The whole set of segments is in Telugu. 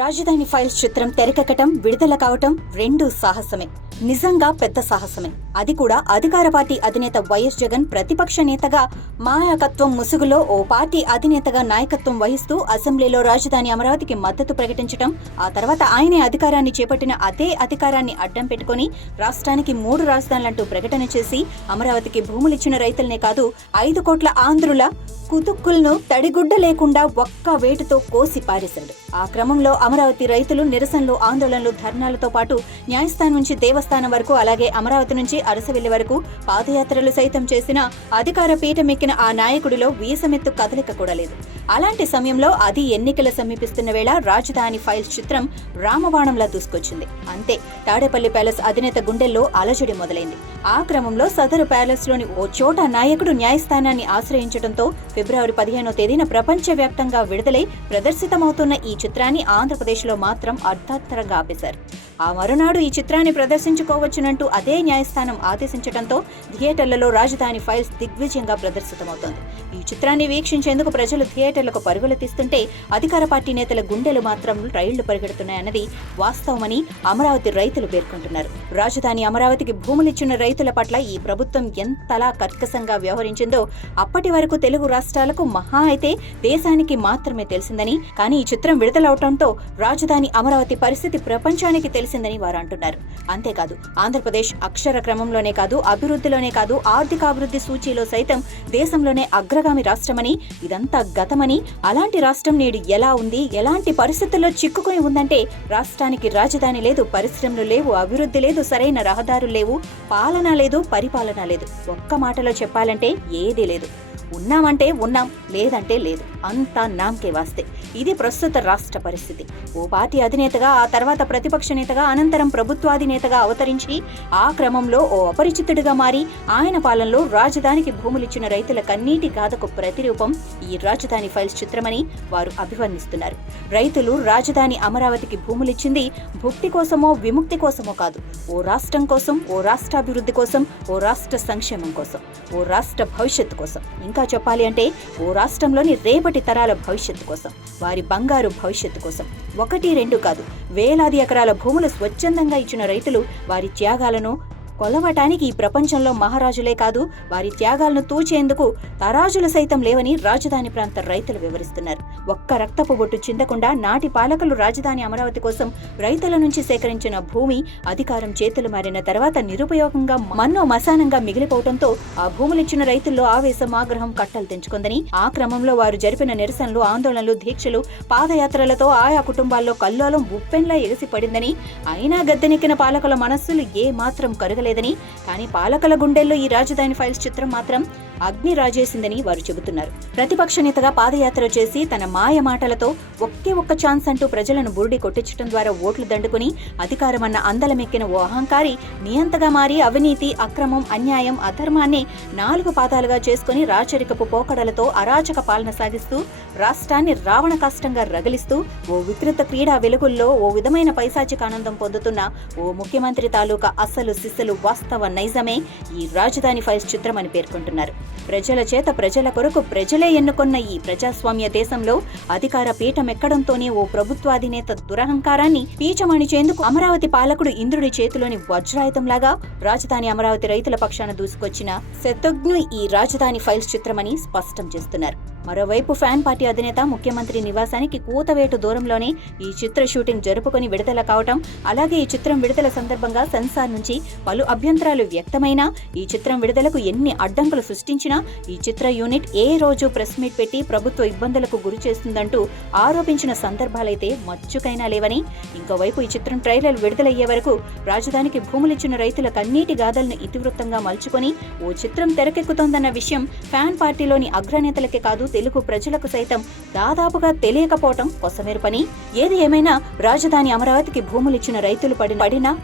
రాజధాని ఫైల్స్ చిత్రం తెరకెక్కటం, విడుదల కావటం రెండూ సాహసమే. నిజంగా పెద్ద సాహసమే. అది కూడా అధికార పార్టీ అధినేత వైఎస్ జగన్ ప్రతిపక్ష నేతగా మాయాకత్వం ముసుగులో ఓ పార్టీ అధినేతగా నాయకత్వం వహిస్తూ అసెంబ్లీలో రాజధాని అమరావతికి మద్దతు ప్రకటించడం, ఆ తర్వాత ఆయనే అధికారాన్ని చేపట్టిన అదే అధికారాన్ని అడ్డం పెట్టుకుని రాష్ట్రానికి 3 రాజధానులంటూ ప్రకటన చేసి అమరావతికి భూములిచ్చిన రైతులనే కాదు 5 కోట్ల ఆంధ్రుల కుతుక్కులను తడిగుడ్డ లేకుండా ఒక్క వేటుతో కోసి పారేశాడు. ఆ క్రమంలో అమరావతి రైతులు నిరసనలు, ఆందోళనలు, ధర్నాలతో పాటు న్యాయస్థానం నుంచి దేవస్థానం వరకు, అలాగే అమరావతి నుంచి అరసవెల్లి వరకు పాదయాత్రలు సైతం చేసిన అధికార పీఠమెక్కిన ఆ నాయకుడిలో వీసమెత్తు కదలిక కూడా లేదు. అలాంటి సమయంలో అది ఎన్నికల సమీపిస్తున్న వేళ రాజధాని ఫైల్స్ చిత్రం రామబాణంలా దూసుకొచ్చింది. అంతే, తాడేపల్లి ప్యాలెస్ అధినేత గుండెల్లో అలజడి మొదలైంది. ఆ క్రమంలో సదరు ప్యాలెస్ లోని ఓ చోట నాయకుడు న్యాయస్థానాన్ని ఆశ్రయించడంతో ఫిబ్రవరి 15వ తేదీన ప్రపంచవ్యాప్తంగా విడుదలై ప్రదర్శితమవుతున్న ఈ చిత్రాన్ని ఆంధ్రప్రదేశ్లో మాత్రం అర్ధాంతరంగా ఆపేశారు. ఆ మరునాడు ఈ చిత్రాన్ని ప్రదర్శించుకోవచ్చునంటూ అదే న్యాయస్థానం ఆదేశించడంతో థియేటర్లలో రాజధాని ఫైల్స్ దిగ్విజయంగా ప్రదర్శితమవుతోంది. ఈ చిత్రాన్ని వీక్షించేందుకు ప్రజలు థియేటర్లకు పరుగులు తీస్తుంటే అధికార పార్టీ నేతల గుండెలు మాత్రం రైళ్లు పరిగెడుతున్నాయన్నది వాస్తవమని అమరావతి రైతులు పేర్కొంటున్నారు. రాజధాని అమరావతికి భూములిచ్చిన రైతుల పట్ల ఈ ప్రభుత్వం ఎంతలా కర్కశంగా వ్యవహరించిందో అప్పటి వరకు తెలుగు రాష్ట్రాలకు మహా అయితే దేశానికి మాత్రమే తెలిసిందని, కానీ ఈ చిత్రం విడుదలవటంతో రాజధాని అమరావతి పరిస్థితి ప్రపంచానికి తెలిసిందని వారు అంటున్నారు. అంతేకాదు, ఆంధ్రప్రదేశ్ అక్షర క్రమంలోనే కాదు, అభివృద్ధిలోనే కాదు, ఆర్థికాభివృద్ధి సూచీలో సైతం దేశంలోనే అగ్రగామి రాష్ట్రమని, ఇదంతా గతమని, అలాంటి రాష్ట్రం నేడు ఎలా ఉంది, ఎలాంటి పరిస్థితుల్లో చిక్కుకుని ఉందంటే రాష్ట్రానికి రాజధాని లేదు, పరిశ్రమలు లేవు, అభివృద్ధి లేదు, సరైన రహదారులు లేవు, పాలన లేదు, పరిపాలన లేదు. ఒక్క మాటలో చెప్పాలంటే ఏదీ లేదు. ఉన్నామంటే ఉన్నాం, లేదంటే లేదు. అంతా నామకే వాస్తే. ఇది ప్రస్తుత రాష్ట్ర పరిస్థితి. ఓ పార్టీ అధినేతగా, ఆ తర్వాత ప్రతిపక్ష నేతగా, అనంతరం ప్రభుత్వాధినేతగా అవతరించి ఆ క్రమంలో ఓ అపరిచితుడిగా మారి ఆయన పాలనలో రాజధానికి భూములిచ్చిన రైతుల కన్నీటి గాథకు ప్రతిరూపం ఈ రాజధాని ఫైల్స్ చిత్రమని వారు అభివర్ణిస్తున్నారు. రైతులు రాజధాని అమరావతికి భూములిచ్చింది భుక్తి కోసమో విముక్తి కోసమో కాదు, ఓ రాష్ట్రం కోసం, ఓ రాష్ట్రాభివృద్ధి కోసం, ఓ రాష్ట్ర సంక్షేమం కోసం, ఓ రాష్ట్ర భవిష్యత్తు కోసం, ఇంకా చెప్పాలి అంటే ఓ రాష్ట్రంలోని రేపటి తరాల భవిష్యత్తు కోసం, వారి బంగారు భవిష్యత్తు కోసం. 1, 2 కాదు, వేలాది ఎకరాల భూములు స్వచ్ఛందంగా ఇచ్చిన రైతులు వారి త్యాగాలను కొలవటానికి ఈ ప్రపంచంలో మహారాజులే కాదు, వారి త్యాగాలను తూచేందుకు తరాజులు సైతం లేవని రాజధాని ప్రాంత రైతులు వివరిస్తున్నారు. ఒక్క రక్తపు బొట్టు చిందకుండా నాటి పాలకులు రాజధాని అమరావతి కోసం రైతుల నుంచి సేకరించిన భూమి అధికారం చేతులు మారిన తర్వాత నిరుపయోగంగా మన్నో మశానంగా మిగిలిపోవడంతో ఆ భూములిచ్చిన రైతుల్లో ఆవేశం, ఆగ్రహం కట్టలు తెంచుకుందని, ఆ క్రమంలో వారు జరిపిన నిరసనలు, ఆందోళనలు, దీక్షలు, పాదయాత్రలతో ఆయా కుటుంబాల్లో కల్లోలం ఉప్పెన్లా ఎగసిపడిందని, అయినా గద్దెనెక్కిన పాలకుల మనస్సులు ఏ మాత్రం కరగలేదు. కానీ పాలకుల గుండెల్లో ఈ రాజధాని ఫైల్స్ చిత్రం మాత్రం అగ్ని రాజేసిందని వారు చెబుతున్నారు. ప్రతిపక్ష నేతగా పాదయాత్ర చేసి తన మాయ మాటలతో ఒకే ఒక్క ఛాన్స్ అంటూ ప్రజలను బురుడి కొట్టించడం ద్వారా ఓట్లు దండుకుని అధికారమన్న అందలమెక్కిన ఓ అహంకారి నియంతగా మారి అవినీతి, అక్రమం, అన్యాయం, అధర్మాన్ని 4 పాదాలుగా చేసుకుని రాచరికపు పోకడలతో అరాచక పాలన సాగిస్తూ రాష్ట్రాన్ని రావణ కష్టంగా రగిలిస్తూ ఓ వికృత క్రీడా వెలుగుల్లో ఓ విధమైన పైశాచిక ఆనందం పొందుతున్న ఓ ముఖ్యమంత్రి తాలూకా అసలు సిస్సలు వాస్తవ నైజమే ఈ రాజధాని ఫైల్స్ చిత్రం అని పేర్కొంటున్నారు. ప్రజల చేత, ప్రజల కొరకు, ప్రజలే ఎన్నుకున్న ఈ ప్రజాస్వామ్య దేశంలో అధికార పీఠం ఎక్కడంతోనే ఓ ప్రభుత్వాధినేత దురహంకారాన్ని పీచమణిచేందుకు అమరావతి పాలకుడు ఇంద్రుడి చేతిలోని వజ్రాయుధంలాగా రాజధాని అమరావతి రైతుల పక్షాన దూసుకొచ్చిన శతఘ్నుడు ఈ రాజధాని ఫైల్స్ చిత్రమని స్పష్టం చేస్తున్నారు. మరోవైపు ఫ్యాన్ పార్టీ అధినేత ముఖ్యమంత్రి నివాసానికి కూతవేటు దూరంలోనే ఈ చిత్ర షూటింగ్ జరుపుకొని విడుదల కావటం, అలాగే ఈ చిత్రం విడుదల సందర్భంగా సెన్సార్ నుంచి పలు అభ్యంతరాలు వ్యక్తమైనా, ఈ చిత్రం విడుదలకు ఎన్ని అడ్డంకులు సృష్టించినా ఈ చిత్ర యూనిట్ ఏ రోజు ప్రెస్ మీట్ పెట్టి ప్రభుత్వ ఇబ్బందులకు గురి చేస్తుందంటూ ఆరోపించిన సందర్భాలైతే మచ్చుకైనా లేవని, ఇంకోవైపు ఈ చిత్రం ట్రైలర్ విడుదలయ్యే వరకు రాజధానికి భూములిచ్చిన రైతుల కన్నీటి గాథలను ఇతివృత్తంగా మలుచుకొని ఓ చిత్రం తెరకెక్కుతోందన్న విషయం ఫ్యాన్ పార్టీలోని అగ్రనేతలకే కాదు, తెలుగు ప్రజలకు సైతం దాదాపుగా తెలియకపోవటం కొసమెరు పని. ఏది ఏమైనా రాజధాని అమరావతికి భూములిచ్చిన రైతులు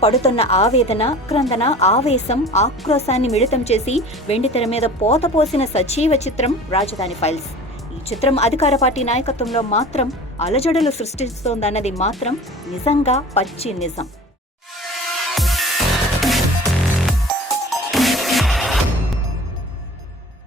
పడుతున్న ఆవేదన, క్రందన, ఆవేశం, ఆక్రోశాన్ని మిళితం చేసి వెండితెర మీద పోత పోసిన సజీవ చిత్రం రాజధాని ఫైల్స్. ఈ చిత్రం అధికార పార్టీ నాయకత్వంలో మాత్రం అలజడులు సృష్టిస్తోందన్నది మాత్రం నిజంగా పచ్చి నిజం.